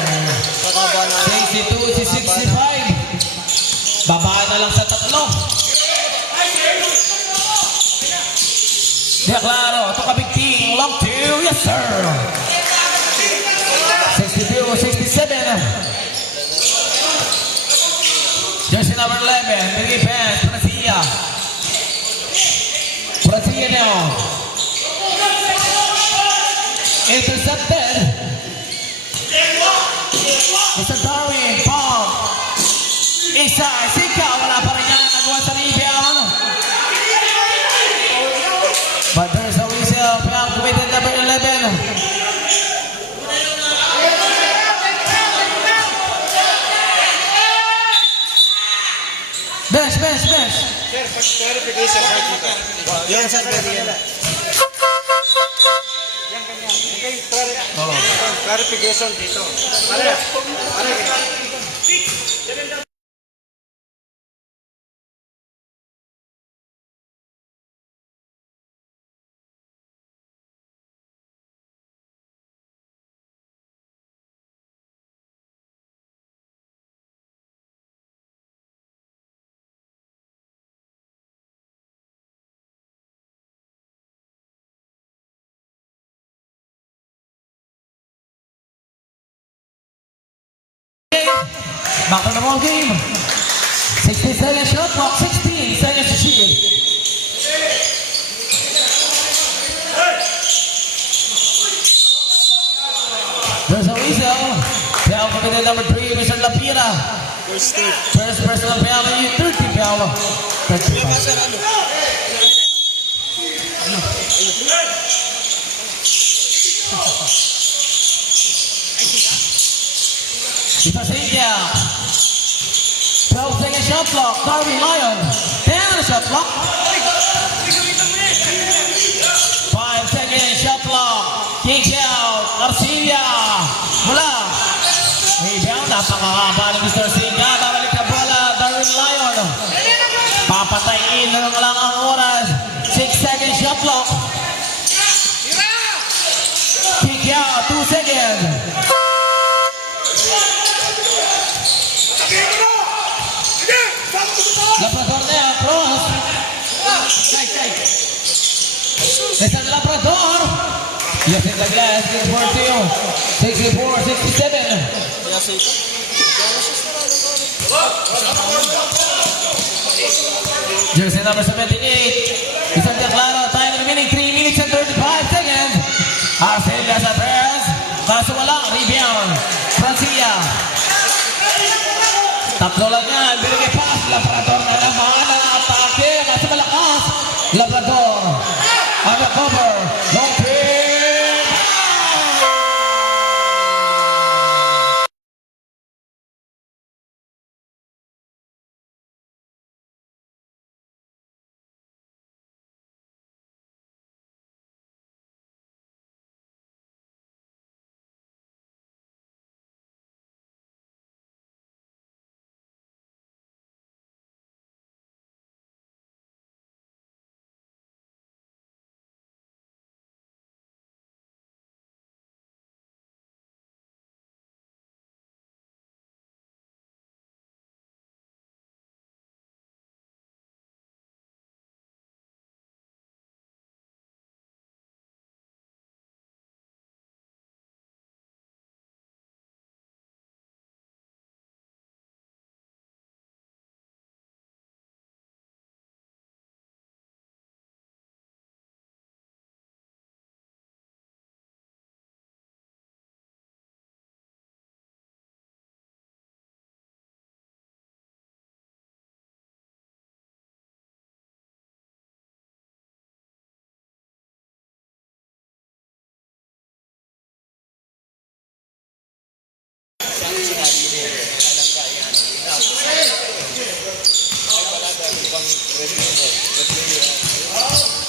62-65. Baba na lang sa tatlo. Daclaro. Ito kabigting. Long two. Yes, sir. 62-67. Jersey number 11. Binigay pass. Brazil. Brazil now. Intercepted. Mr. Darwin. Pump. Inside. Sika. Wala pa rin yan. Nagawa sa rebound. But there's a whistle. Foul committed number 11. Bench. Clarification right dito. Yan, sir, pwede yan. Clarification dito. Pare. Back on the ball game. 60 seconds shot clock. 16 seconds to shoot. There's a whistle. Foul committed number 3, Mr. Lapira. First personal foul on you. 30 foul. 30 foul. Ito sa India. 12 second shot clock. Darwin Lion. 10 shot clock. 5 second shot clock. Kick out. Arcilla. Mula. Rebound. Napakahaba ni Mr. Singa. Babalik na bola. Darwin Lion. Isang Labrador. Yusuf Douglas, good for 2. 64-67. Kaya sa ito. Jersey number 78. Isang Declaro. Time remaining 3 minutes and 35 seconds. Arcelia sa press. Kaso wala. Rebound. Francia. Tatlo lang yan. Binigay pass. Labrador na naman ang atake. Kaso malakas. Labrador. Undercover. Long three.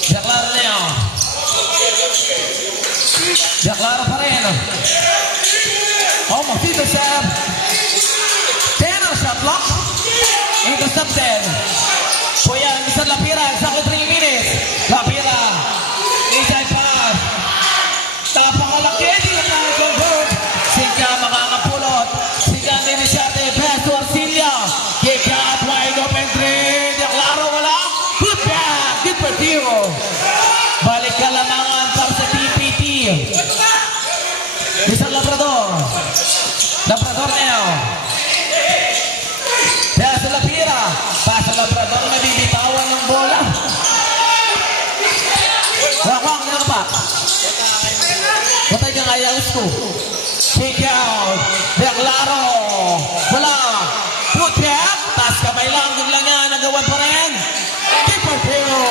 Declaro na yun. Declaro pa rin. Oh, Mafito serve. 10 ang shot block. Intercepted. Kuya, Mr. Lapira, exactly 3 minutes. Lapira. Inside pass. Napakalaki. Hindi na nag-convert. Sika makakapulot. Sika na inisyate. Pass to Arcelia. Kick out. Wide open three. Declaro wala. Good back. Good for Tiro. Balik kalamangan para sa TPT. Isang Labrador. Labrador now. Pass to Lapira. Pass to Labrador. Nabibitawan ng bola. Wakwak na pa. Patay ka nga yung gusto. Kick out. Declaro. Wala. Put back. Taas kamay lang. Yung lang yan. Nagawan pa rin. Kick for Tiro.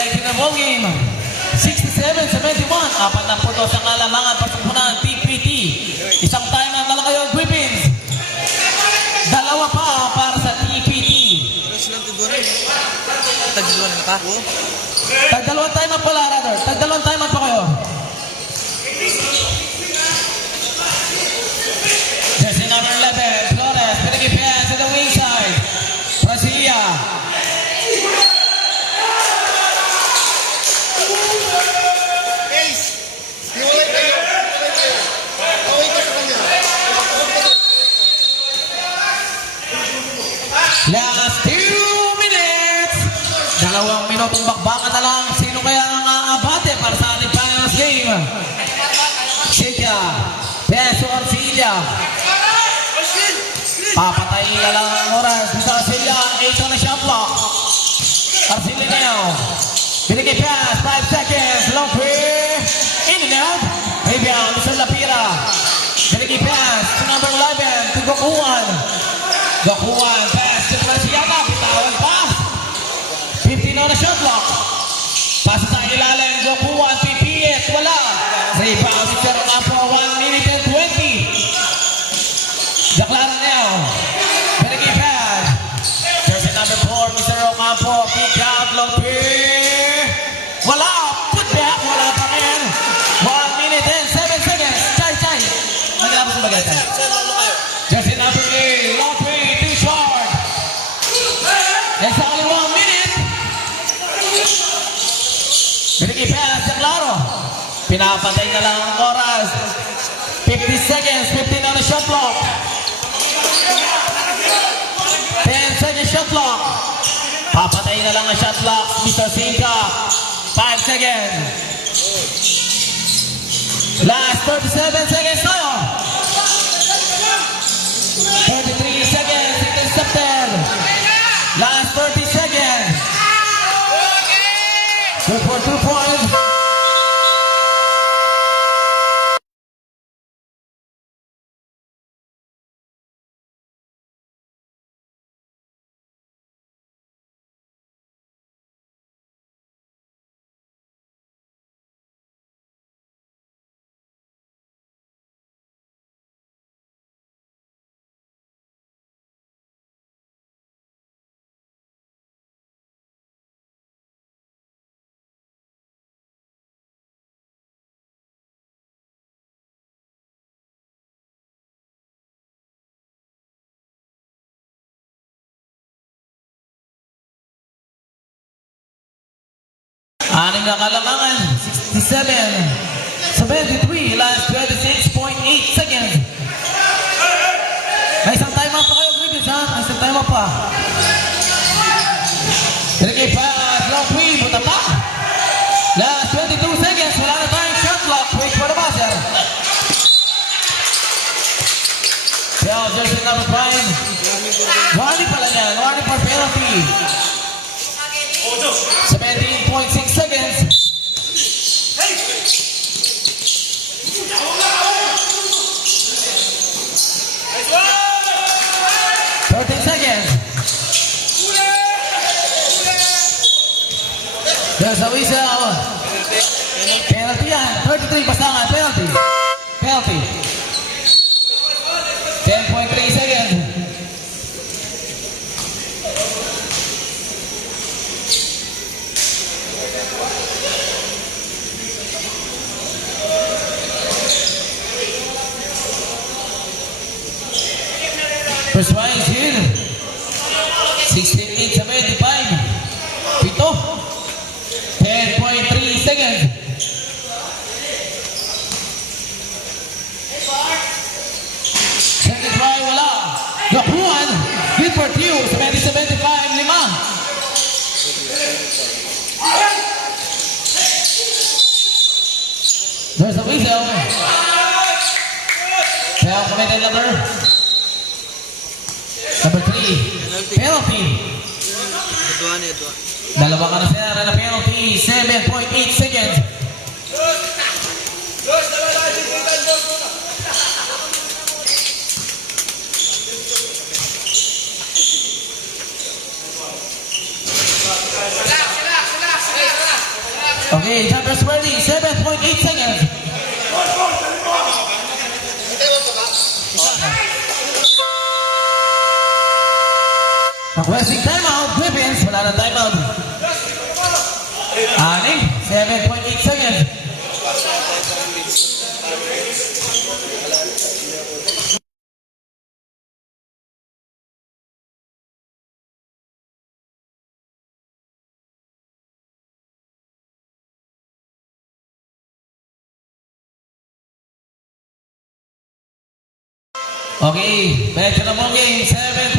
In the ball game, 67-71, 42 ang kalamangan pagpupunan ng TPT. Isang time ang Malakayo Griffins. Dalawa pa para sa TPT. Tagduan na pa? Tagdalawang time up pala, rather. Tagdalawang time up pa kayo. Jersey number 11, Flores, pinag-ipihan sa the wing side. Brasilia. Last 2 minutes. 2 minutong bakbakan na lang. Sino kaya ang aabate para sa ating finals game? Sika. Peso Arcelia. Papatayin na lang ang oras. Sa Arcelia, 8 na shot block. Arcelia ngayon. Binigay pass, 5 seconds. Long three. In and out. Rebound, Mr. Lapira. Binigay pass to number 11 to Gokuan. Gokuan, pass to Brasiana. Bitawan pass. 15 on the shot block. Pinikipas sa klaro. Pinapatay na lang ang oras. 50 seconds, 15 on the shot clock. 10 seconds shot clock. Papatay na lang ang shot clock, Mr. Sinka. 5 seconds. Last 37 seconds tayo. 33 seconds, intercepted. Last 30 seconds. Good for 2 points. Anim na kalamangan, 67, 73, last 26.8 seconds. May isang time up pa kayo, Griffiths, ha? May isang time up pa. Pinagay pass, long three, buta pa. Last 22 seconds, wala na tayong shot clock. Wait for the buzzer. Bell, jersey number 5. Warning pala niyan, warning for penalty. 17.6 seconds. There's a whistle. Penalty yan. 33 pasangan. Penalty. Penalty. 10.3 seconds. First one is here. 16.75. Pito. 10.3 seconds. Second try, wala. Nakuhan. Good for two. 70-75. Lima. There's a whistle. Foul committed number 3. Penalty. Ito. Dalawa ka na sila na penalty. 7.8 seconds. Okay, jumpers ready. 7.8 seconds. Requesting timeout. Griffins, wala na timeout. Ani, 7.8 seconds. Okay, back to the ball game. 7